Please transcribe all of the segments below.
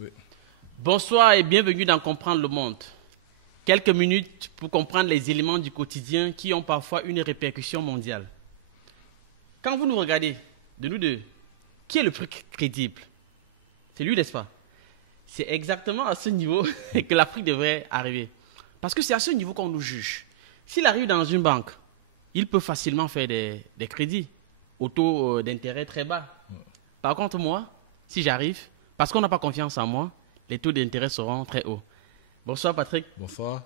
Oui. Bonsoir et bienvenue dans Comprendre le monde. Quelques minutes pour comprendre les éléments du quotidien qui ont parfois une répercussion mondiale. Quand vous nous regardez, de nous deux, qui est le plus crédible? C'est lui, n'est-ce pas? C'est exactement à ce niveau que l'Afrique devrait arriver. Parce que c'est à ce niveau qu'on nous juge. S'il arrive dans une banque, il peut facilement faire des crédits au taux d'intérêt très bas. Par contre, moi, si j'arrive, parce qu'on n'a pas confiance en moi, les taux d'intérêt seront très hauts. Bonsoir Patrick. Bonsoir.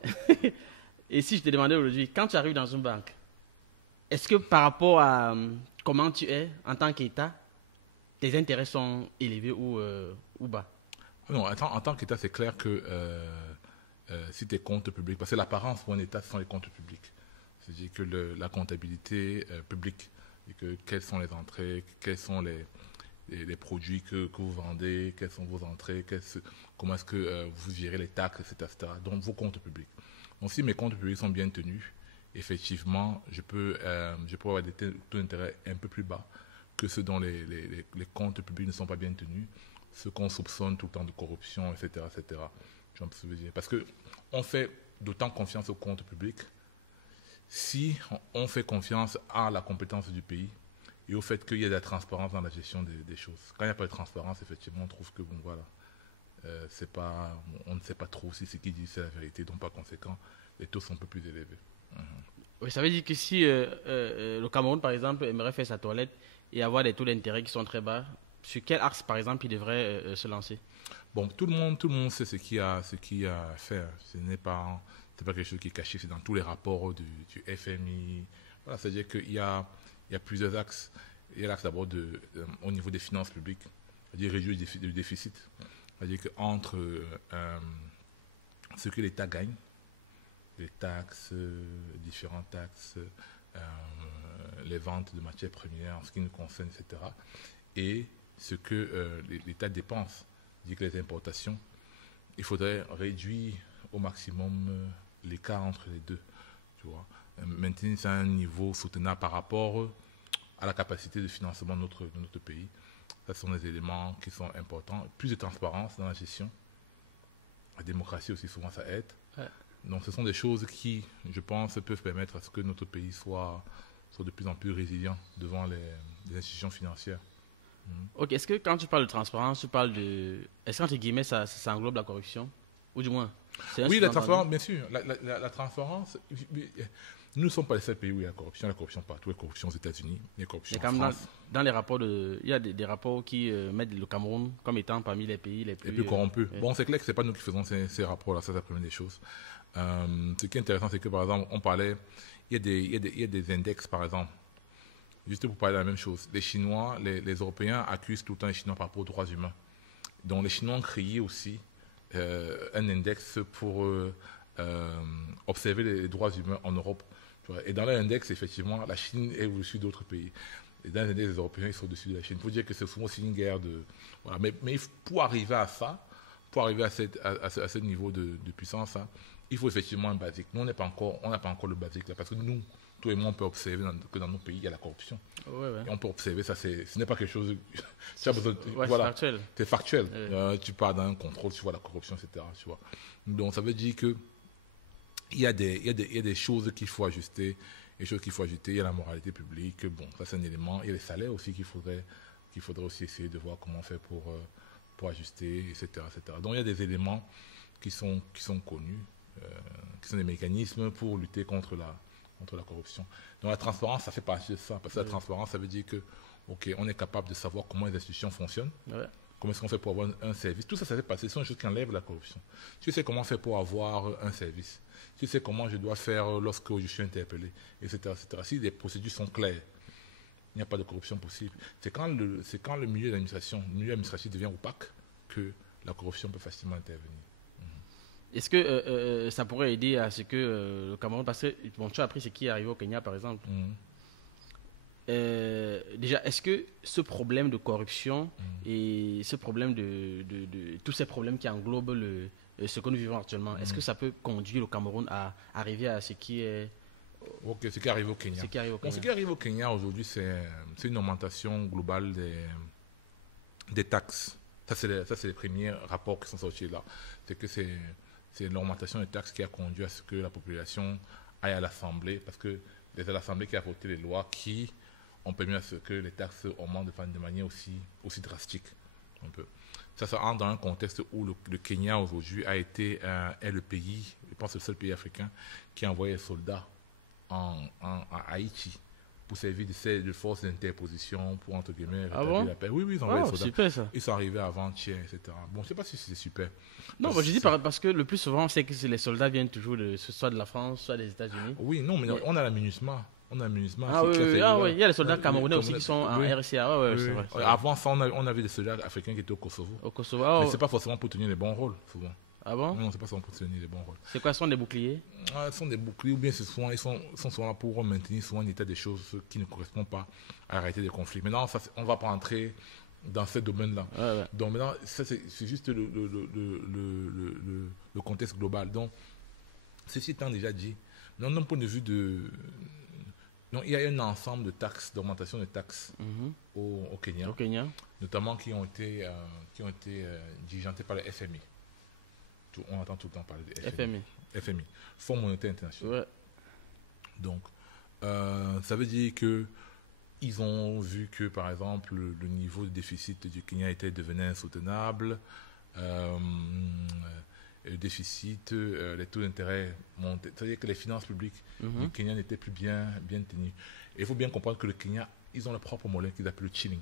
Et si je te demandais aujourd'hui, quand tu arrives dans une banque, est-ce que par rapport à comment tu es en tant qu'État, tes intérêts sont élevés ou bas? Non, en tant qu'État, c'est clair que si tes comptes publics, parce que l'apparence pour un État, ce sont les comptes publics. C'est-à-dire que la comptabilité publique, et que quelles sont les entrées, quels sont les produits que vous vendez, quelles sont vos entrées, comment est-ce que vous gérez les taxes, etc., etc. Donc vos comptes publics. Donc si mes comptes publics sont bien tenus, effectivement, je peux avoir des taux d'intérêt un peu plus bas que ceux dont les comptes publics ne sont pas bien tenus, ceux qu'on soupçonne tout le temps de corruption, etc., etc. Je vois ce que je veux dire. Parce qu'on fait d'autant confiance aux comptes publics si on fait confiance à la compétence du pays et au fait qu'il y ait de la transparence dans la gestion des choses. Quand il n'y a pas de transparence, effectivement, on trouve que, bon, voilà, on ne sait pas trop si ce qu'ils disent c'est la vérité, donc par conséquent, les taux sont un peu plus élevés. Mhm. Oui, ça veut dire que si le Cameroun, par exemple, aimerait faire sa toilette et avoir des taux d'intérêt qui sont très bas, sur quel axe, par exemple, il devrait se lancer? Bon, tout le monde sait ce qu'il y a à faire. C'est pas quelque chose qui est caché, c'est dans tous les rapports du FMI. Voilà, c'est-à-dire qu'il y a plusieurs axes. Il y a l'axe d'abord au niveau des finances publiques, c'est-à-dire réduire le déficit. C'est-à-dire qu'entre ce que l'État gagne, les taxes, différentes taxes, les ventes de matières premières en ce qui nous concerne, etc., et ce que l'État dépense, dit que les importations, il faudrait réduire au maximum l'écart entre les deux, tu vois. Maintenir ça à un niveau soutenable par rapport à la capacité de financement de notre pays. Ce sont des éléments qui sont importants. Plus de transparence dans la gestion. La démocratie aussi, souvent, ça aide. Ouais. Donc, ce sont des choses qui, je pense, peuvent permettre à ce que notre pays soit de plus en plus résilient devant les institutions financières. Ok, est-ce que quand tu parles de transparence, tu parles de... Est-ce qu'entre guillemets, ça englobe la corruption? Ou du moins, c'est un Oui, la sous-entendu? transparence, bien sûr. La transparence, nous ne sommes pas les seuls pays où il y a la corruption. Il y a la corruption partout. Il y a la corruption aux États-Unis, il y a la Il y a corruption en quand même France. dans les rapports il y a des rapports qui mettent le Cameroun comme étant parmi les pays les Et puis plus... corrompu. Bon, c'est clair que ce n'est pas nous qui faisons ces rapports-là, ça c'est la première des choses. Ce qui est intéressant, c'est que par exemple, on parlait, il y a des index, par exemple, juste pour parler de la même chose. Les Chinois, les Européens accusent tout le temps les Chinois par rapport aux droits humains. Donc les Chinois ont créé aussi un index pour observer les droits humains en Europe. Tu vois. Et dans l'index, effectivement, la Chine est au-dessus d'autres pays. Et dans l'index, les Européens, ils sont au-dessus de la Chine. Il faut dire que c'est souvent aussi une guerre de... Voilà. Mais pour arriver à ça, pour arriver à ce niveau de puissance, hein, il faut effectivement un basique. Nous, on n'a pas encore le basique là, parce que nous, toi et moi, on peut observer que dans nos pays, il y a la corruption. Ouais, ouais. Et on peut observer ça, ce n'est pas quelque chose... tu as besoin Ouais, c'est voilà, factuel. c'est factuel. Ouais. Tu pars dans un contrôle, tu vois la corruption, etc. Tu vois. Donc, ça veut dire que il y a des choses qu'il faut ajuster, des choses qu'il faut ajouter. Il y a la moralité publique, bon, ça c'est un élément. Il y a les salaires aussi qu'il faudrait aussi essayer de voir comment faire pour ajuster, etc., etc. Donc il y a des éléments qui sont connus, qui sont des mécanismes pour lutter contre la corruption. Donc la transparence, ça fait partie de ça. Parce que la transparence, ça veut dire que, ok, on est capable de savoir comment les institutions fonctionnent, Ouais. comment est-ce qu'on fait pour avoir un service. Tout ça, ça fait passer. Ce sont des choses qui enlèvent la corruption. Tu sais comment faire pour avoir un service. Tu sais comment je dois faire lorsque je suis interpellé, etc., etc. Si les procédures sont claires, il n'y a pas de corruption possible. C'est quand le milieu administratif devient opaque que la corruption peut facilement intervenir. Est-ce que ça pourrait aider à ce que le Cameroun... Parce que, bon, tu as appris ce qui est arrivé au Kenya, par exemple. Mhm. Déjà, est-ce que ce problème de corruption et ce problème tous ces problèmes qui englobent ce que nous vivons actuellement, est-ce que ça peut conduire le Cameroun à arriver à ce qui est Ok, ce qui arrive au Kenya. ce qui arrive au Bon, ce Kenya? qui arrive au Kenya aujourd'hui, c'est une augmentation globale des taxes. Ça, c'est les premiers rapports qui sont sortis là. C'est que c'est l'augmentation des taxes qui a conduit à ce que la population aille à l'Assemblée, parce que c'est l'Assemblée qui a voté les lois qui ont permis à ce que les taxes augmentent de manière aussi drastique. Un peu. Ça entre dans un contexte où le Kenya aujourd'hui est le pays, je pense le seul pays africain qui a envoyé des soldats à Haïti pour servir de force d'interposition pour, entre guillemets, rétablir la paix. Oui, ils ont envoyé des soldats. Super, ça. Ils sont arrivés avant-hier, etc. Bon, je ne sais pas si c'est super. Non, moi je dis parce que le plus souvent, c'est que les soldats viennent toujours soit de la France, soit des États-Unis. Oui, non, mais on a la MINUSMA. On a un MINUSMA. Oui, il y a les soldats camerounais aussi qui sont en RCA. Oui, c'est vrai. Avant ça, on avait des soldats africains qui étaient au Kosovo. Au Kosovo, mais ce n'est pas forcément pour tenir les bons rôles, souvent. Ah bon? Non, c'est pas forcément pour tenir les bons rôles. C'est quoi, ce sont des boucliers? Ce sont des boucliers, ou bien ils sont souvent là pour maintenir souvent un état des choses qui ne correspond pas à la réalité des conflits. Maintenant, on ne va pas entrer dans ce domaine-là. Ouais. Donc maintenant, ça c'est juste le contexte global. Donc, ceci étant déjà dit, d'un point de vue donc, il y a un ensemble de taxes, d'augmentation de taxes au Kenya, notamment qui ont été diligentées par le FMI. On entend tout le temps parler de FMI, Fonds monétaire international. Ouais. Donc, ça veut dire qu'ils ont vu que, par exemple, le niveau de déficit du Kenya devenait insoutenable. Le déficit, les taux d'intérêt montaient. C'est-à-dire que les finances publiques du Kenya n'étaient plus bien tenues. Et il faut bien comprendre que le Kenya, ils ont leur propre monnaie qu'ils appellent le shilling.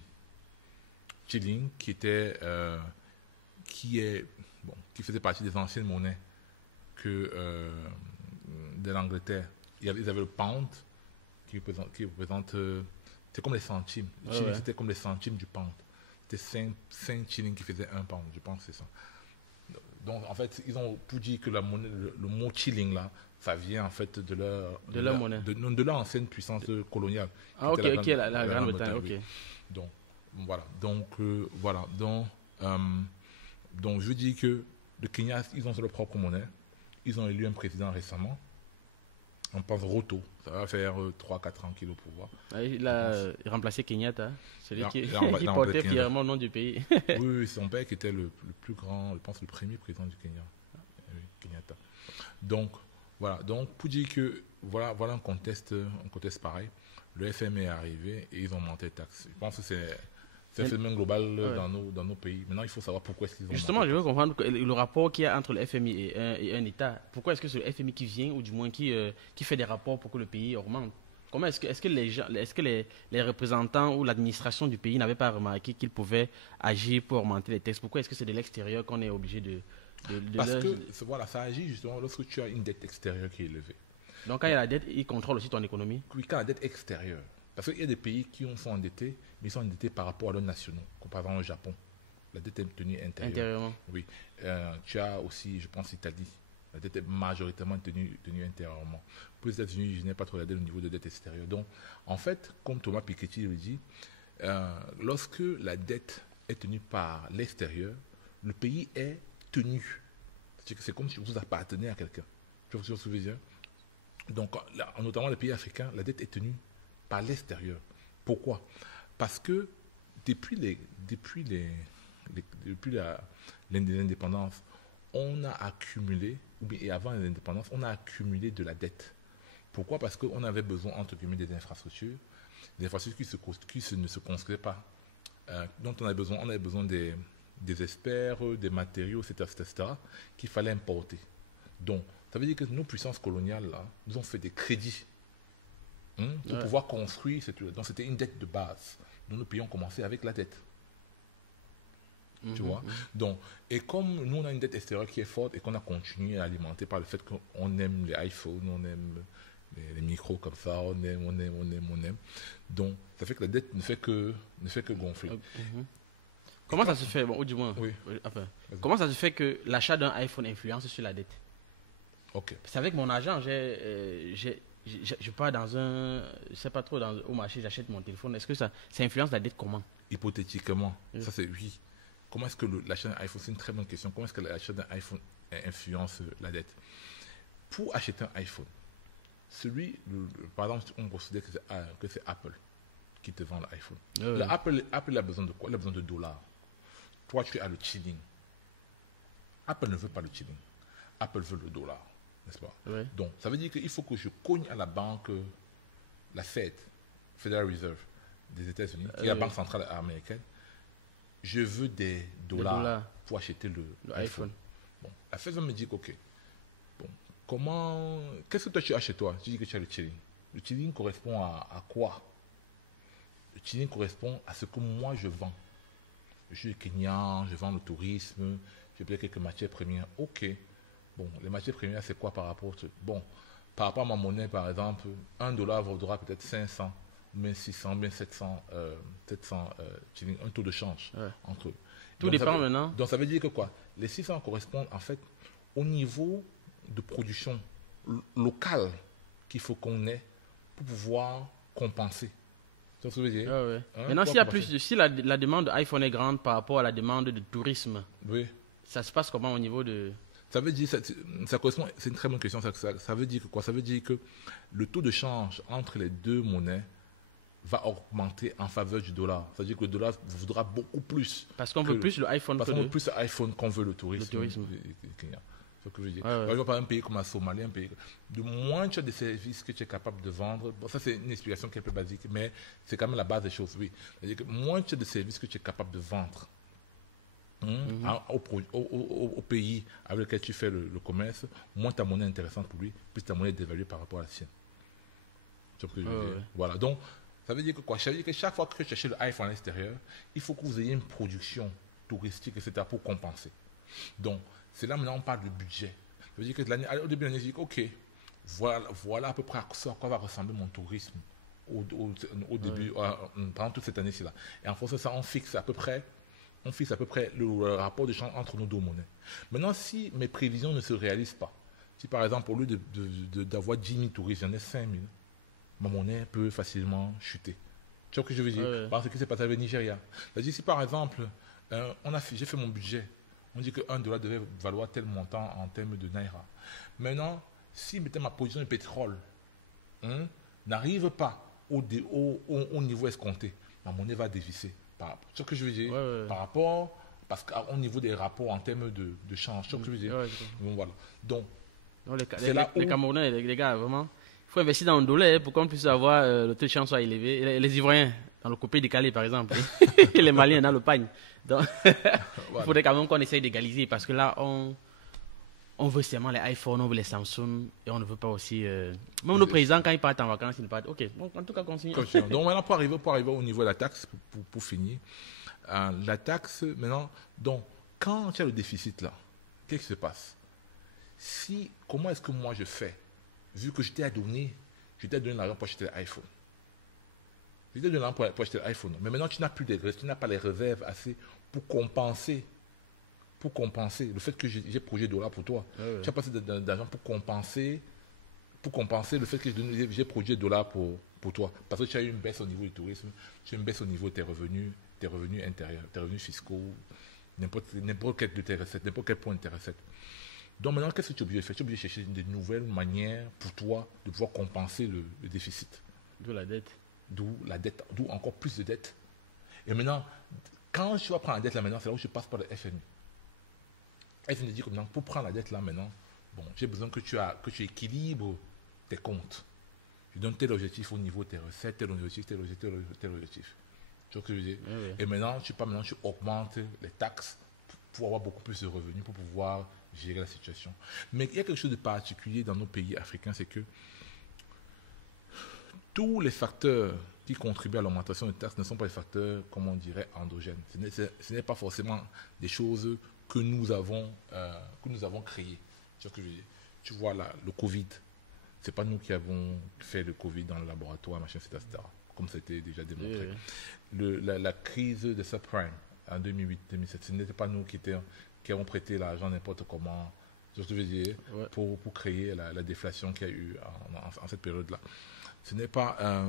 Shilling, qui faisait partie des anciennes monnaies de l'Angleterre. Ils avaient le pound, qui représente c'est comme les centimes. Le shilling, c'était comme les centimes du pound. C'était 5 shillings qui faisaient 1 pound, je pense que c'est ça. Donc, en fait, ils ont tout dit que le mot shilling, là, ça vient en fait de leur monnaie. De leur ancienne puissance coloniale. Ah, ok, la Grande-Bretagne, ok. Oui. Donc, voilà. Donc, je dis que le Kenya, ils ont leur propre monnaie. Ils ont élu un président récemment. On pense Ruto. Ça va faire 3-4 ans qu'il est au pouvoir. Il a remplacé Kenyatta, celui qui portait fièrement le nom du pays. Oui, son père qui était le plus grand, je pense le premier président du Kenya. Oui, Kenyatta. Donc, voilà. Donc, pour dire que, voilà un contexte pareil. Le FMI est arrivé et ils ont monté les taxes. Je pense que c'est un phénomène global dans nos pays. Maintenant, il faut savoir pourquoi est-ce qu'ils ont. Justement, je veux comprendre le rapport qu'il y a entre le FMI et un État. Pourquoi est-ce que c'est le FMI qui vient, ou du moins qui fait des rapports pour que le pays augmente? Comment est-ce que les représentants ou l'administration du pays n'avaient pas remarqué qu'ils pouvaient agir pour augmenter les taxes? Pourquoi est-ce que c'est de l'extérieur qu'on est obligé de Parce que voilà, ça agit justement lorsque tu as une dette extérieure qui est élevée. Donc quand il y a la dette, il contrôle aussi ton économie? Oui, quand la dette extérieure. Parce qu'il y a des pays qui sont endettés, mais ils sont endettés par rapport à leurs nationaux, comme par exemple le Japon. La dette est tenue intérieurement. Oui. Tu as aussi, je pense, l'Italie. La dette est majoritairement tenue intérieurement. Pour les États-Unis, je n'ai pas trop regardé le niveau de dette extérieure. Donc, en fait, comme Thomas Piketty le dit, lorsque la dette est tenue par l'extérieur, le pays est tenu. C'est comme si vous appartenez à quelqu'un. Tu vois ce que je veux dire? Donc, là, notamment les pays africains, la dette est tenue par l'extérieur. Pourquoi? Parce que depuis l'indépendance, on a accumulé, et avant l'indépendance, on a accumulé de la dette. Pourquoi? Parce qu'on avait besoin, entre guillemets, des infrastructures qui ne se construisaient pas, dont on avait besoin des experts, des matériaux, etc., qu'il fallait importer. Donc, ça veut dire que nos puissances coloniales, là, nous ont fait des crédits pour pouvoir construire. Donc, c'était une dette de base. Donc, nos pays ont commencé avec la dette. Tu vois? Donc, et comme nous, on a une dette extérieure qui est forte et qu'on a continué à alimenter par le fait qu'on aime les iPhones, on aime les micros comme ça, on aime. Donc, ça fait que la dette ne fait que gonfler. Comment ça se fait, ou du moins, oui. Enfin, comment ça se fait que l'achat d'un iPhone influence sur la dette? Ok. C'est avec mon argent, je pars je sais pas trop, au marché, j'achète mon téléphone. Est-ce que ça influence la dette comment? Hypothétiquement, ça c'est oui. Comment est-ce que l'achat d'un iPhone, c'est une très bonne question, comment est-ce que l'achat d'un iPhone influence la dette? Pour acheter un iPhone, par exemple, on considère que c'est Apple qui te vend l'iPhone. Apple a besoin de quoi? Il a besoin de dollars. toi, tu as le chilling. Apple ne veut pas le chilling. Apple veut le dollar, n'est-ce pas? Ouais. Donc, ça veut dire qu'il faut que je cogne à la banque, la Fed, Federal Reserve des États-Unis, qui est la banque centrale américaine. Je veux des dollars pour acheter le iPhone. Bon, la Fed va me dire, ok, bon, qu'est-ce que toi tu as chez toi? Tu dis que tu as le chilling. Le chilling correspond à quoi? Le chilling correspond à ce que moi je vends. Je suis Kenyan, je vends le tourisme, je paye quelques matières premières. Ok. Bon, les matières premières, c'est quoi par rapport par rapport à ma monnaie, par exemple, $1 vaudra peut-être 500, bien 600, bien 700 shillings, un taux de change entre eux. Tout dépend maintenant. Donc ça veut dire que quoi? Les 600 correspondent en fait au niveau de production locale qu'il faut qu'on ait pour pouvoir compenser. Tu vois ce que je veux dire? Hein, maintenant, si la demande d'iPhone est grande par rapport à la demande de tourisme, ça se passe comment au niveau de... Ça veut dire, ça correspond, c'est une très bonne question, ça veut dire que quoi? Ça veut dire que le taux de change entre les deux monnaies va augmenter en faveur du dollar. Ça veut dire que le dollar voudra beaucoup plus. Parce qu'on veut plus le iPhone parce qu'on veut plus l'iPhone qu'on veut le tourisme. C'est ce que je veux dire. Par exemple, un pays comme la Somalie, un pays, de moins tu as des services que tu es capable de vendre, bon, ça c'est une explication qui est un peu basique, mais c'est quand même la base des choses, oui. C'est-à-dire que moins tu as des services que tu es capable de vendre au pays avec lequel tu fais le commerce, moins ta monnaie est intéressante pour lui, plus ta monnaie est dévaluée par rapport à la sienne. C'est ce que je veux dire. Voilà, donc ça veut dire que quoi? Ça veut dire que chaque fois que tu achètes l'iPhone à l'extérieur, il faut que vous ayez une production touristique, etc. pour compenser. Donc, c'est là maintenant on parle de budget. Ça veut dire que au début de l'année, je dis ok, voilà à peu près à quoi va ressembler mon tourisme au début, pendant toute cette année-ci là. Et en fonction de ça, on fixe à peu près le rapport de change entre nos deux monnaies. Maintenant, si mes prévisions ne se réalisent pas, si par exemple, au lieu d'avoir 10 000 touristes, j'en ai 5 000, ma monnaie peut facilement chuter. Tu vois ce que je veux dire? Parce que ce qui s'est passé avec le Nigeria. C'est-à-dire, si par exemple, j'ai fait mon budget, on dit que $1 devait valoir tel montant en termes de Naira. Maintenant, si ma position de pétrole n'arrive pas au niveau escompté, ma monnaie va dévisser. Tu vois ce que je veux dire? Par rapport, parce qu'au niveau des rapports en termes de change, tu vois ce que je veux dire? Bon, voilà. Donc, les Camerounais, les gars, vraiment, il faut investir dans le dollar pour qu'on puisse avoir le taux de change soit élevé. Les Ivoiriens, dans le copé décalé, par exemple, et les Maliens dans le pagne. Donc, il faudrait quand même qu'on essaye d'égaliser parce que là, on veut seulement les iPhones, on veut les Samsung et on ne veut pas aussi. Même nos présidents, quand ils partent en vacances, ils ne partent. Ok, bon, en tout cas, continue. Donc maintenant, pour arriver au niveau de la taxe, pour finir, la taxe, maintenant, donc, quand tu as le déficit là, qu'est-ce qui se passe? Comment est-ce que moi je fais? Vu que je t'ai donné l'argent pour acheter l'iPhone. Je t'ai donné l'argent pour acheter l'iPhone. Mais maintenant, tu n'as plus de réserves, tu n'as pas les réserves assez pour compenser le fait que j'ai projet $, pour toi. Tu as passé d'argent pour compenser le fait que j'ai projet $, pour toi. Parce que tu as eu une baisse au niveau du tourisme, tu as une baisse au niveau de tes revenus intérieurs, tes revenus fiscaux, n'importe quel de tes recettes, n'importe quel point de tes recettes. Donc maintenant, qu'est-ce que tu es obligé de faire? Tu es obligé de chercher de nouvelles manières pour toi de pouvoir compenser le déficit. D'où la dette. D'où encore plus de dette. Et maintenant, quand tu vas prendre la dette là maintenant, c'est là où je passe par le FMI. FMI dit que maintenant, pour prendre la dette là maintenant, bon, j'ai besoin que tu équilibres tes comptes. Je donne tel objectif au niveau de tes recettes, tel objectif. Tu vois ce que je veux dire? Et maintenant, tu augmentes les taxes pour avoir beaucoup plus de revenus, pour pouvoir gérer la situation. Mais il y a quelque chose de particulier dans nos pays africains, c'est que tous les facteurs qui contribuent à l'augmentation des taxes ne sont pas des facteurs, comme on dirait, endogènes. Ce n'est pas forcément des choses que nous avons créées. Tu vois ce que je veux dire? Tu vois là, le Covid, c'est pas nous qui avons fait le Covid dans le laboratoire, machin, etc. Comme ça a été déjà démontré. La crise de subprime en 2008-2007, ce n'était pas nous qui avons prêté l'argent n'importe comment, c'est ce que je veux dire, pour créer la déflation qu'il y a eu en cette période-là. Ce n'est pas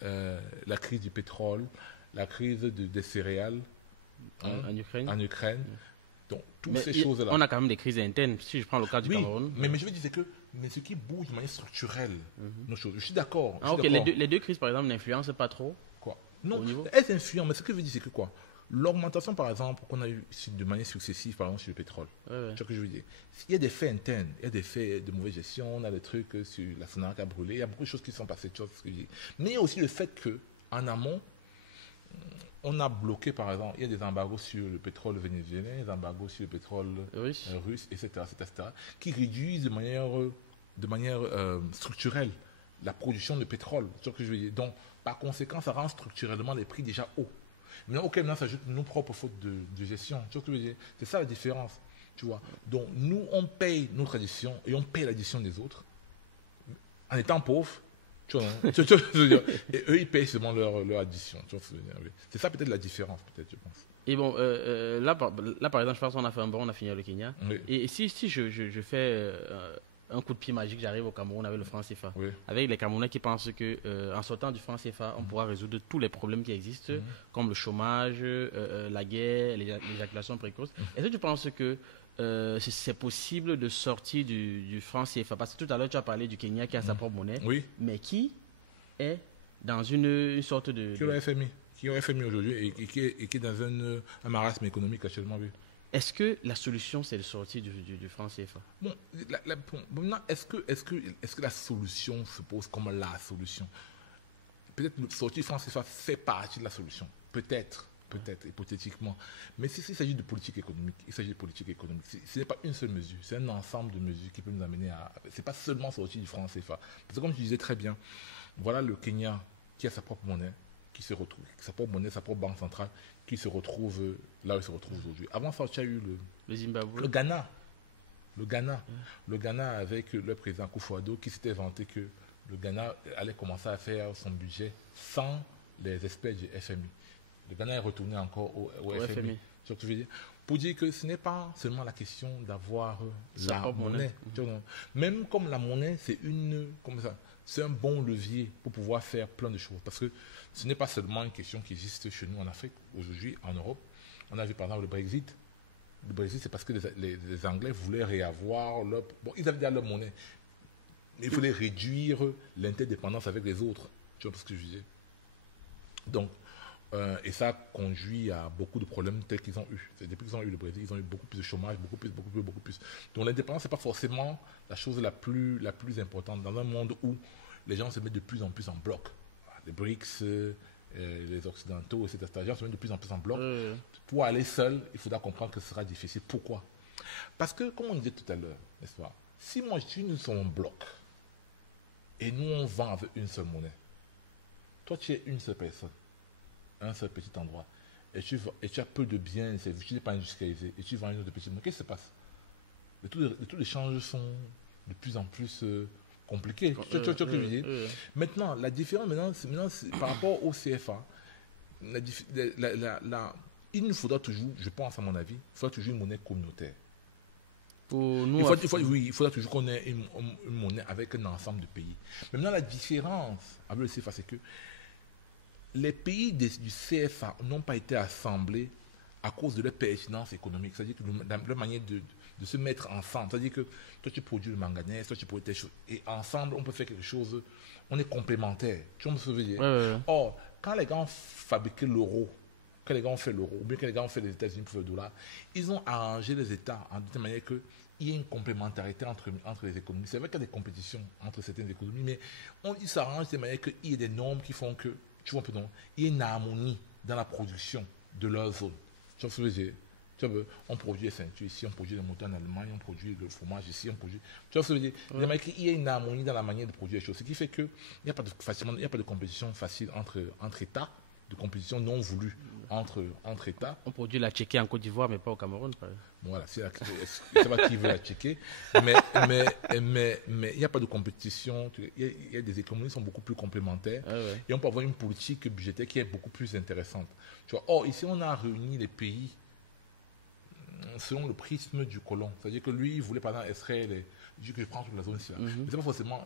la crise du pétrole, la crise des céréales en Ukraine. Donc, toutes ces choses-là. On a quand même des crises internes. Si je prends le cas du Cameroun. Mais je veux dire, c'est que ce qui bouge de manière structurelle, nos choses. Je suis d'accord. Les deux crises, par exemple, n'influencent pas trop. Quoi? Non, elles influencent, mais ce que je veux dire, c'est que quoi? L'augmentation, par exemple, qu'on a eu de manière successive, par exemple, sur le pétrole. Ouais, ouais. Tu vois ce que je veux dire? Il y a des faits internes, il y a des faits de mauvaise gestion, on a des trucs sur la Sonara qui a brûlé, il y a beaucoup de choses qui sont passées, tu vois ce que je veux dire? Mais il y a aussi le fait qu'en amont, on a bloqué, par exemple, il y a des embargos sur le pétrole vénézuélien, des embargos sur le pétrole russe, etc., qui réduisent de manière structurelle la production de pétrole. C'est ce que je veux dire. Donc, par conséquent, ça rend structurellement les prix déjà hauts. Mais auquel maintenant s'ajoutent nos propres fautes de gestion. Tu vois ce que je veux dire? C'est ça la différence. Tu vois? Donc, nous, on paye notre addition et on paye l'addition des autres en étant pauvres. Tu vois, hein? Tu vois ce que je veux dire? Et eux, ils payent seulement leur addition. Tu vois ce que je veux dire? Oui. C'est ça peut-être la différence, peut-être, je pense. Et bon, là, par exemple, je pense qu'on a fait un bon, on a fini le Kenya. Oui. Et si je fais un coup de pied magique, j'arrive au Cameroun avec le franc CFA. Oui. Avec les Camerounais qui pensent que en sortant du franc CFA, on pourra résoudre tous les problèmes qui existent, comme le chômage, la guerre, l'éjaculation précoce. Est-ce que tu penses que c'est possible de sortir du franc CFA? Parce que tout à l'heure, tu as parlé du Kenya qui a sa propre monnaie, Oui. mais qui est dans une sorte de... Qui est le FMI? Qui est au FMI aujourd'hui et qui est dans un marasme économique actuellement, oui. Est-ce que la solution, c'est de sortir du franc CFA? Bon, maintenant, est-ce que la solution se pose comme la solution? Peut-être que sortir du franc CFA fait partie de la solution. Peut-être, hypothétiquement. Mais s'il s'agit de politique économique, ce n'est pas une seule mesure, c'est un ensemble de mesures qui peut nous amener à... Ce n'est pas seulement sortir du franc CFA. Parce que comme tu disais très bien, voilà le Kenya qui a sa propre monnaie, qui se retrouve, sa propre monnaie, sa propre banque centrale, qui se retrouve là où il se retrouve aujourd'hui. Avant ça, tu as eu le Zimbabwe. Le Ghana. Le Ghana avec le président Akufo-Addo qui s'était vanté que le Ghana allait commencer à faire son budget sans les experts du FMI. Le Ghana est retourné encore au FMI. Surtout, je veux dire, pour dire que ce n'est pas seulement la question d'avoir la monnaie. Même comme la monnaie, c'est un bon levier pour pouvoir faire plein de choses. Parce que ce n'est pas seulement une question qui existe chez nous en Afrique, aujourd'hui, en Europe. On a vu par exemple le Brexit. Le Brexit, c'est parce que les Anglais voulaient réavoir leur... Bon, ils avaient déjà leur monnaie. Mais il fallait réduire l'interdépendance avec les autres. Tu vois ce que je disais? Donc, et ça conduit à beaucoup de problèmes tels qu'ils ont eu. Depuis qu'ils ont eu le Brésil, ils ont eu beaucoup plus de chômage, beaucoup plus. Donc l'indépendance, ce n'est pas forcément la chose la plus importante dans un monde où les gens se mettent de plus en plus en bloc. Les BRICS, les Occidentaux, etc. Les gens se mettent de plus en plus en bloc. Pour aller seul, il faudra comprendre que ce sera difficile. Pourquoi? Parce que, comme on disait tout à l'heure, n'est-ce pas? Si moi, nous sommes en bloc, et nous, on vend avec une seule monnaie, toi, tu es une seule personne, un seul petit endroit, et tu as peu de biens et services, tu n'es pas industrialisé, et tu vends une autre petite monnaie, qu'est-ce qui se passe? Les taux d'échange sont de plus en plus compliqués. Tu vois ce que je veux dire? Maintenant, la différence, par rapport au CFA, il nous faudra toujours, je pense à mon avis, il faudra toujours une monnaie communautaire. Il faudra toujours qu'on ait une monnaie avec un ensemble de pays. Maintenant, la différence avec le CFA, c'est que les pays du CFA n'ont pas été assemblés à cause de leur pertinence économique. C'est-à-dire que leur manière de se mettre ensemble. C'est-à-dire que toi, tu produis le manganèse, toi, tu produis telle chose. Et ensemble, on peut faire quelque chose. On est complémentaires. Tu vois ce que je veux dire? Or, quand les gars ont fabriqué l'euro, quand les gars ont fait l'euro, ou bien quand les gars ont fait les États-Unis pour le dollar, ils ont arrangé les États en telle manière qu'il y ait une complémentarité entre les économies. C'est vrai qu'il y a des compétitions entre certaines économies, mais ils s'arrangent de manière qu'il y ait des normes qui font que, tu vois un peu, il y ait une harmonie dans la production de leur zone. Tu vois ce que je veux dire? On produit les ceintures ici, on produit les moteurs en Allemagne, on produit le fromage ici, on produit... Tu vois ce que je veux dire? Il y a une harmonie dans la manière de produire les choses. Ce qui fait qu'il n'y a pas de compétition facile entre États, de compétition non voulue entre États. On produit la tchéké en Côte d'Ivoire, mais pas au Cameroun. Voilà, c'est pas qui veut la tchéké. Mais il n'y a pas de compétition. Il y a des économies qui sont beaucoup plus complémentaires. Et on peut avoir une politique budgétaire qui est beaucoup plus intéressante. Tu vois, or, ici, on a réuni les pays selon le prisme du colon. C'est-à-dire que lui, il voulait par exemple extraire que je prends sur la zone ici. Mais c'est pas forcément...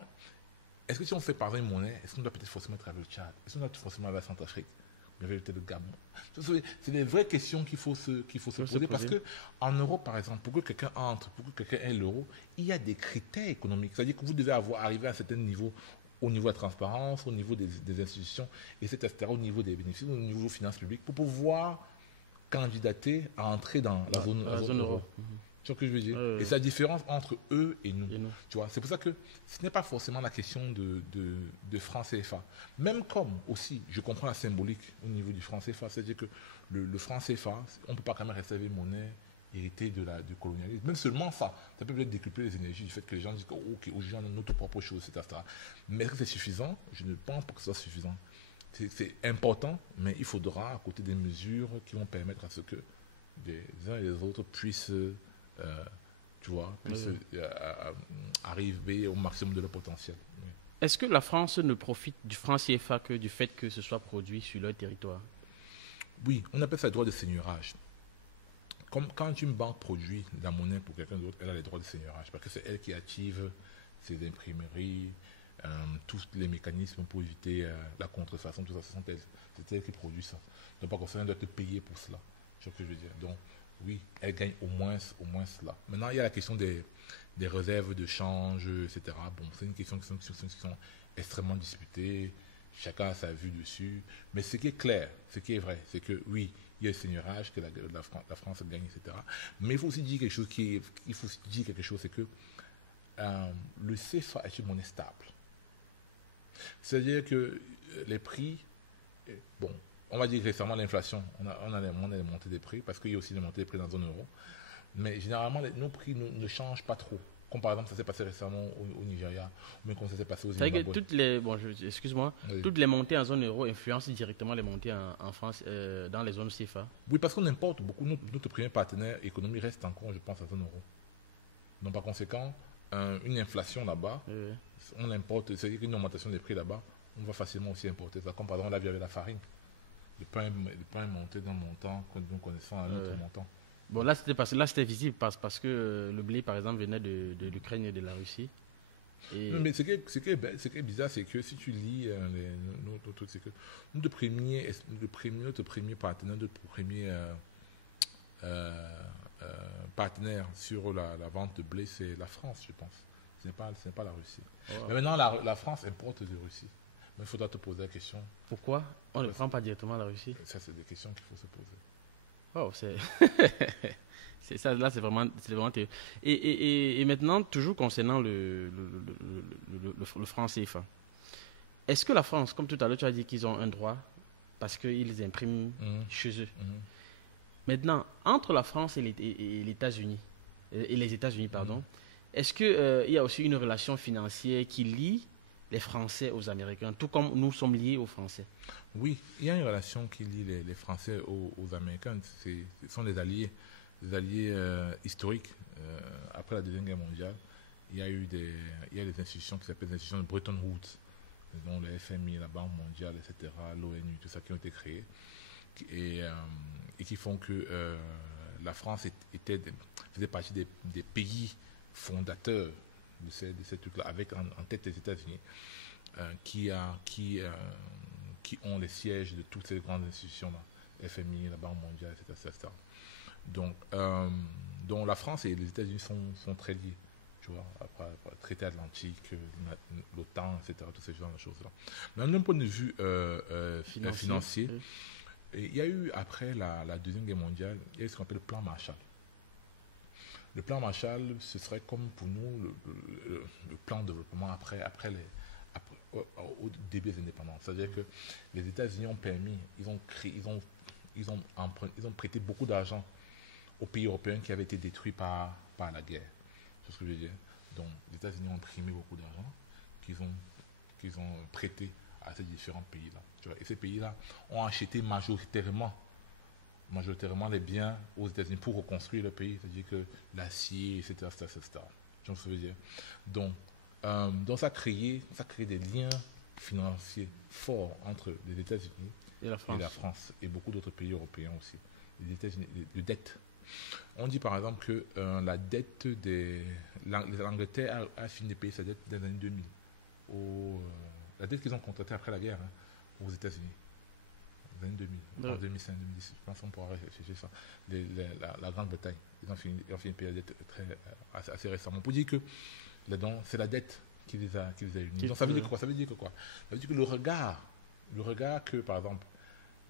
Est-ce que si on fait par exemple une monnaie, est-ce qu'on doit peut-être forcément travailler le Tchad? Est-ce qu'on doit forcément aller à Centrafrique? Le Gabon. C'est des vraies questions qu'il faut se poser parce qu'en Europe, par exemple, pour que quelqu'un entre, pour que quelqu'un ait l'euro, il y a des critères économiques. C'est-à-dire que vous devez arriver à un certain niveau, au niveau de la transparence, au niveau des institutions, etc., au niveau des bénéfices, au niveau des finances publiques, pour pouvoir candidaté à entrer dans la zone euro. Tu vois ce que je veux dire? Et c'est la différence entre eux et nous. Tu vois, c'est pour ça que ce n'est pas forcément la question de franc CFA. Même comme aussi, je comprends la symbolique au niveau du franc CFA, c'est-à-dire que le franc CFA, on ne peut pas quand même réserver monnaie héritée du colonialisme. Même seulement ça peut peut-être décupler les énergies du fait que les gens disent que ok, aujourd'hui on a notre propre chose, etc. Mais est-ce que c'est suffisant? Je ne pense pas que ce soit suffisant. C'est important, mais il faudra à côté des mesures qui vont permettre à ce que les uns et les autres puissent arriver au maximum de leur potentiel. Oui. Est-ce que la France ne profite du franc CFA que du fait que ce soit produit sur leur territoire? Oui, on appelle ça le droit de seigneurage. Comme quand une banque produit de la monnaie pour quelqu'un d'autre, elle a les droits de seigneurage, parce que c'est elle qui active ses imprimeries, tous les mécanismes pour éviter la contrefaçon, tout ça, c'est elle qui produit ça. Donc par conséquent, elle doit te payer pour cela. C'est ce que je veux dire. Donc oui, elle gagne au moins cela. Maintenant, il y a la question des réserves de change, etc. Bon, c'est une question qui sont extrêmement disputées. Chacun a sa vue dessus. Mais ce qui est clair, ce qui est vrai, c'est que oui, il y a le seigneurage que la France gagne, etc. Mais il faut aussi dire quelque chose, c'est que le CFA est une monnaie stable. C'est-à-dire que les prix, bon, on va dire que récemment l'inflation, on a les montées des prix, parce qu'il y a aussi les montées des prix dans la zone euro. Mais généralement, nos prix ne changent pas trop. Comme par exemple, ça s'est passé récemment au Nigeria, ou même comme ça s'est passé au Zimbabwe. Toutes les montées en zone euro influencent directement les montées en France, dans les zones CFA. Oui, parce qu'on importe beaucoup. Notre premier partenaire économique reste encore, je pense, en zone euro. Donc par conséquent, une inflation là-bas, on importe, c'est-à-dire qu'une augmentation des prix là-bas, on va facilement aussi importer ça. Comme par exemple, on l'a vu avec la farine. Le pain est monté d'un montant que nous connaissons à un autre montant. Bon, là, c'était visible parce que le blé, par exemple, venait de l'Ukraine et de la Russie. Non, mais ce qui est bizarre, c'est que si tu lis nos trucs, c'est que notre premier partenaire, notre premier partenaire sur la vente de blé, c'est la France, je pense. Ce n'est pas la Russie. Oh. Mais maintenant, la France importe de Russie. Mais il faudra te poser la question. Pourquoi on ne prend pas directement la Russie? Ça, c'est des questions qu'il faut se poser. Oh, c'est ça, là, c'est vraiment terrible. Et maintenant, toujours concernant le franc CFA, est-ce que la France, comme tout à l'heure, tu as dit qu'ils ont un droit parce qu'ils impriment chez eux. Maintenant, entre la France et les États-Unis, est-ce qu'il y a aussi une relation financière qui lie les Français aux Américains, tout comme nous sommes liés aux Français? Oui, il y a une relation qui lie les Français aux Américains. Ce sont des alliés historiques. Après la Deuxième Guerre mondiale, il y a des institutions qui s'appellent les institutions de Bretton Woods, dont le FMI, la Banque mondiale, etc., l'ONU, tout ça qui ont été créés et qui font que la France faisait partie des pays fondateurs de ces trucs-là, avec en tête les États-Unis, qui ont les sièges de toutes ces grandes institutions-là, FMI, la Banque mondiale, etc. Donc la France et les États-Unis sont très liés, tu vois, après le traité atlantique, l'OTAN, etc., tous ces genres de choses-là. Mais d'un point de vue financier, il y a eu, après la Deuxième Guerre mondiale, il y a eu ce qu'on appelle le plan Marshall. Le plan Marshall, ce serait comme pour nous le plan de développement au début des indépendances. C'est-à-dire que les États-Unis ont permis, ils ont prêté beaucoup d'argent aux pays européens qui avaient été détruits par la guerre. C'est ce que je veux dire. Donc, les États-Unis ont imprimé beaucoup d'argent qu'ils ont prêté à ces différents pays-là. Tu vois. Et ces pays-là ont acheté majoritairement les biens aux États-Unis pour reconstruire le pays, c'est-à-dire que l'acier, etc. Tu vois ce que je veux dire. Donc ça a créé des liens financiers forts entre les États-Unis et la France et beaucoup d'autres pays européens aussi. Les États-Unis, de dette. On dit par exemple que la dette l'Angleterre a fini de payer sa dette dans les années 2000. La dette qu'ils ont contractée après la guerre aux États-Unis. Les années 2000, en 2005, 2010, je pense qu'on pourra réfléchir ça. La Grande-Bretagne, ils ont fini de payer la dette assez récemment. Pour dire que c'est la dette qui les a unis. Donc ça veut dire quoi? Ça veut dire que le regard que, par exemple,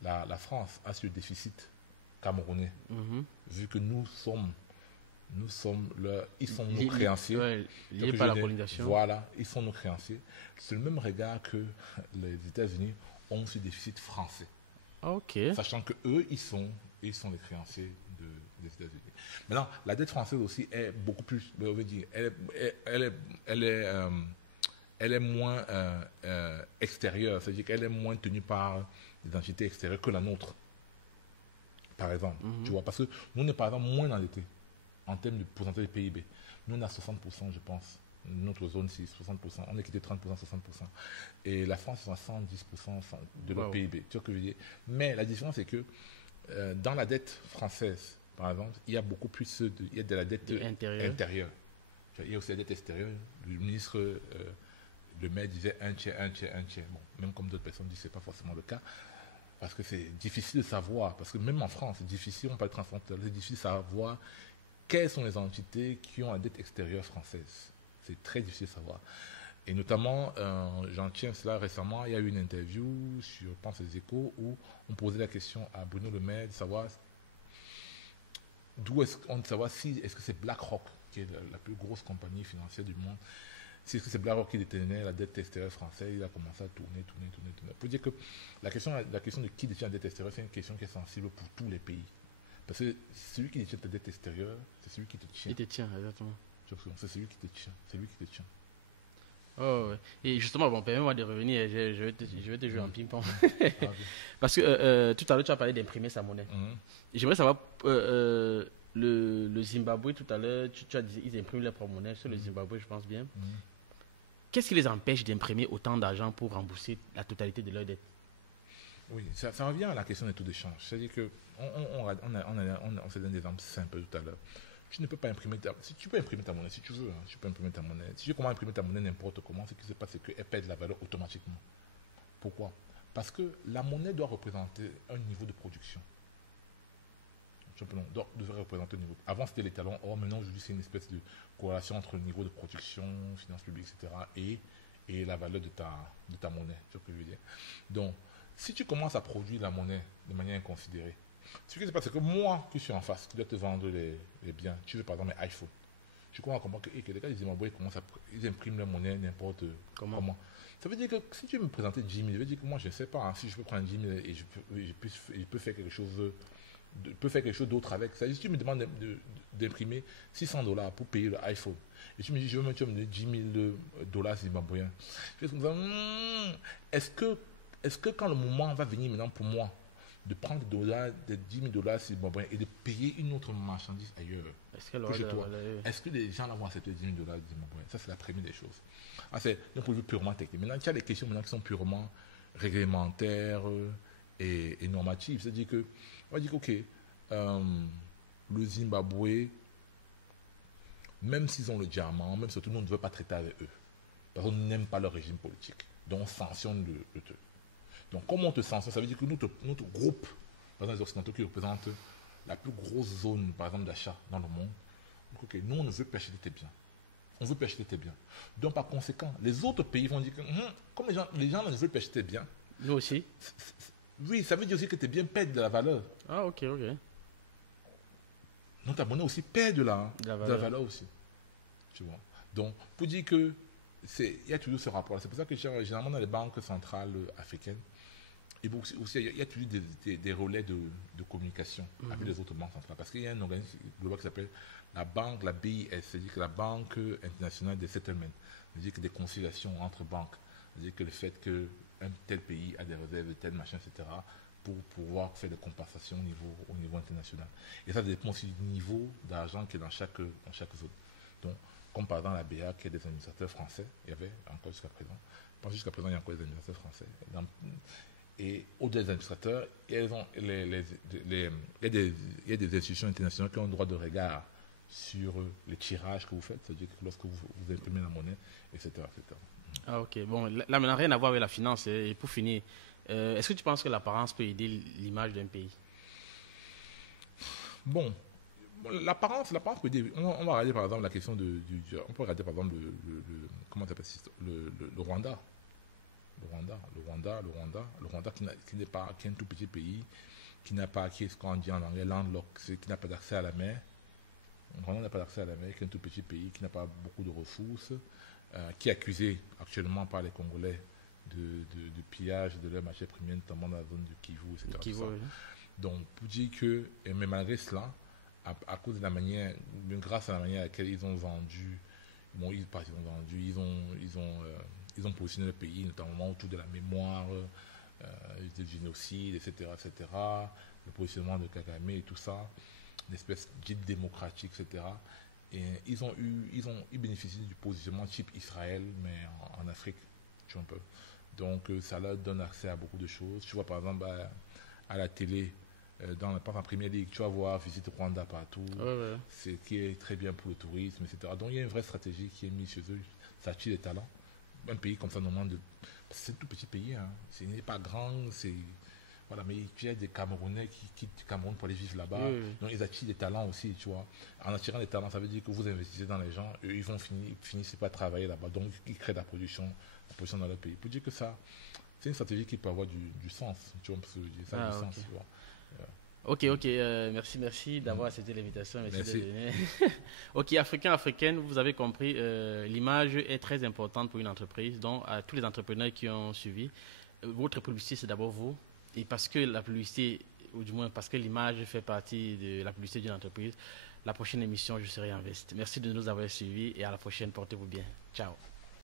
la France a sur le déficit camerounais, vu que nous sommes ils sont nos créanciers. Ouais, liés par la colonisation. Voilà, ils sont nos créanciers. C'est le même regard que les États-Unis ont sur le déficit français. Ok. Sachant que eux, ils sont les créanciers des États-Unis. Maintenant, la dette française aussi est beaucoup plus, on veut dire, elle est moins extérieure, c'est-à-dire qu'elle est moins tenue par des entités extérieures que la nôtre, par exemple. Tu vois, parce que nous, on est par exemple moins endettés en termes de pourcentage de PIB. Nous, on a 60%, je pense. Notre zone, c'est 60%. On est quitté 30%, 60%. Et la France, c'est 110% de leur PIB. Tu vois ce que je veux dire? Mais la différence, c'est que dans la dette française, par exemple, il y a beaucoup plus il y a de la dette intérieure. Il y a aussi la dette extérieure. Le ministre Le Maire disait un tiers. Bon, même comme d'autres personnes disent, ce n'est pas forcément le cas. Parce que c'est difficile de savoir. Parce que même en France, c'est difficile, on parle de transfrontière, c'est difficile de savoir quelles sont les entités qui ont la dette extérieure française. C'est très difficile de savoir. Et notamment, j'en tiens cela récemment, il y a eu une interview sur Pense les Échos où on posait la question à Bruno Le Maire de savoir est-ce que c'est BlackRock, qui est la plus grosse compagnie financière du monde, si c'est BlackRock qui détenait la dette extérieure française. Il a commencé à tourner. Pour dire que la question de qui détient la dette extérieure, c'est une question qui est sensible pour tous les pays. Parce que celui qui détient ta dette extérieure, c'est celui qui te tient. Il te tient, exactement. C'est celui qui te tient. C'est lui qui te tient. Oh, ouais. Et justement, bon, permets-moi de revenir, je vais te jouer en ping-pong. Parce que tout à l'heure, tu as parlé d'imprimer sa monnaie. J'aimerais savoir, le Zimbabwe, tout à l'heure, tu as dit qu'ils impriment leur propre monnaie. C'est le Zimbabwe, je pense bien. Qu'est-ce qui les empêche d'imprimer autant d'argent pour rembourser la totalité de leurs dettes? Oui, ça revient à la question des taux d'échange. C'est-à-dire que on s'est donné des exemples simples tout à l'heure. Tu ne peux pas imprimer si tu peux imprimer ta monnaie, si tu veux, hein, tu peux imprimer ta monnaie. Si tu veux comment imprimer ta monnaie n'importe comment, ce qui se passe, c'est qu'elle perd de la valeur automatiquement. Pourquoi? Parce que la monnaie doit représenter un niveau de production. Devrait représenter un niveau. Avant, c'était l'étalon. Or, maintenant, aujourd'hui, c'est une espèce de corrélation entre le niveau de production, finances publiques, etc. et la valeur de ta monnaie. C'est ce que je veux dire. Donc, si tu commences à produire la monnaie de manière inconsidérée, ce qui se passe, c'est que moi, qui suis en face, qui dois te vendre les biens, tu veux par exemple mes iPhones, je commence à comprendre que les gars, ils impriment leur monnaie n'importe comment. Ça veut dire que si tu veux me présenter 10 000, ça veut dire que moi, je ne sais pas, hein, si je peux prendre 10 000 et je peux faire quelque chose d'autre avec. Ça veut dire que si tu me demandes d'imprimer $600 pour payer l'iPhone, et tu me dis, je veux me donner 10 000 $ zimbabwéens, je vais me dire, est-ce que quand le moment va venir maintenant pour moi, de prendre des 10 000 $ zimbabwéens et de payer une autre marchandise ailleurs, est-ce que les gens là vont accepter 10 000 $ zimbabwéens? Ça, c'est la première des choses. C'est d'un point de vue purement technique. Maintenant, il y a des questions maintenant qui sont purement réglementaires et normatives. C'est-à-dire que, on va dire que, le Zimbabwe, même s'ils ont le diamant, même surtout, nous ne veut pas traiter avec eux. Parce qu'on n'aime pas leur régime politique. Donc, on sanctionne le truc. Donc, comme on te sanctionne, ça veut dire que notre groupe, par exemple les Occidentaux qui représentent la plus grosse zone, par exemple, d'achat dans le monde, donc, nous, on ne veut pas acheter tes biens. On veut pas acheter tes biens. Donc, par conséquent, les autres pays vont dire que, comme les gens ne veulent pas acheter tes biens. Nous aussi. Oui, ça veut dire aussi que tes biens perdent de la valeur. Ah, ok. Donc, ta monnaie aussi perd de la valeur aussi. Tu vois. Donc, pour dire que il y a toujours ce rapport. C'est pour ça que généralement dans les banques centrales africaines, et aussi il y a toujours des relais de communication avec les autres banques centrales. Parce qu'il y a un organisme global qui s'appelle la BIS, c'est-à-dire que la Banque internationale des settlements, c'est-à-dire que des conciliations entre banques, c'est-à-dire que le fait qu'un tel pays a des réserves, tel machin, etc., pour pouvoir faire des compensations au niveau international. Et ça dépend aussi du niveau d'argent qui est dans chaque zone. Donc, comme par exemple la BA qui est des administrateurs français, il y avait encore jusqu'à présent. Je pense jusqu'à présent, il y a encore des administrateurs français. Et au-delà des administrateurs, il y a des institutions internationales qui ont le droit de regard sur les tirages que vous faites, c'est-à-dire que lorsque vous imprimez la monnaie, etc. Ah, ok. Bon, là maintenant, rien à voir avec la finance. Et pour finir, est-ce que tu penses que l'apparence peut aider l'image d'un pays? Bon, l'apparence peut aider. On va regarder par exemple la question on peut regarder par exemple comment s'appelle le Rwanda. Le Rwanda qui est un tout petit pays qui n'a pas, qui est ce qu'on dit en anglais, landlocked, qui n'a pas d'accès à la mer. Vraiment n'a pas d'accès à la mer, qui est un tout petit pays, qui n'a pas beaucoup de ressources, qui est accusé actuellement par les Congolais de pillage de leur matière première, notamment dans la zone du Kivu, etc. Kivu, oui. Donc, pour dire que, mais malgré cela, à cause de la manière, grâce à la manière à laquelle ils ont vendu, bon, ils ont vendu, ils ont positionné le pays, notamment autour de la mémoire, du génocide, etc., etc., le positionnement de Kagame et tout ça, une espèce de guide démocratique, etc. Et ils bénéficient du positionnement type Israël, mais en Afrique, tu vois un peu. Donc, ça leur donne accès à beaucoup de choses. Tu vois, par exemple, à la télé, dans la Première Ligue, tu vas voir Visite Rwanda partout, Ouais. c'est qui est très bien pour le tourisme, etc. Donc il y a une vraie stratégie qui est mise chez eux, ça attire les talents. Un pays comme ça, normalement, c'est un tout petit pays, hein. Ce n'est pas grand, c'est... Voilà, mais tu as des Camerounais qui quittent le Cameroun pour aller vivre là-bas, donc ils attirent des talents aussi, tu vois. En attirant des talents, ça veut dire que vous investissez dans les gens, eux, ils vont finir par travailler là-bas, donc ils créent de la production dans leur pays. Pour dire que ça, c'est une stratégie qui peut avoir du sens, tu vois, parce que ça a du sens, tu vois. Ok, merci d'avoir accepté l'invitation. Merci. De venir. Ok, africaine, vous avez compris, l'image est très importante pour une entreprise. Donc, à tous les entrepreneurs qui ont suivi, votre publicité, c'est d'abord vous. Et parce que la publicité, ou du moins parce que l'image fait partie de la publicité d'une entreprise, la prochaine émission, je serai en veste. Merci de nous avoir suivis et à la prochaine, portez-vous bien. Ciao.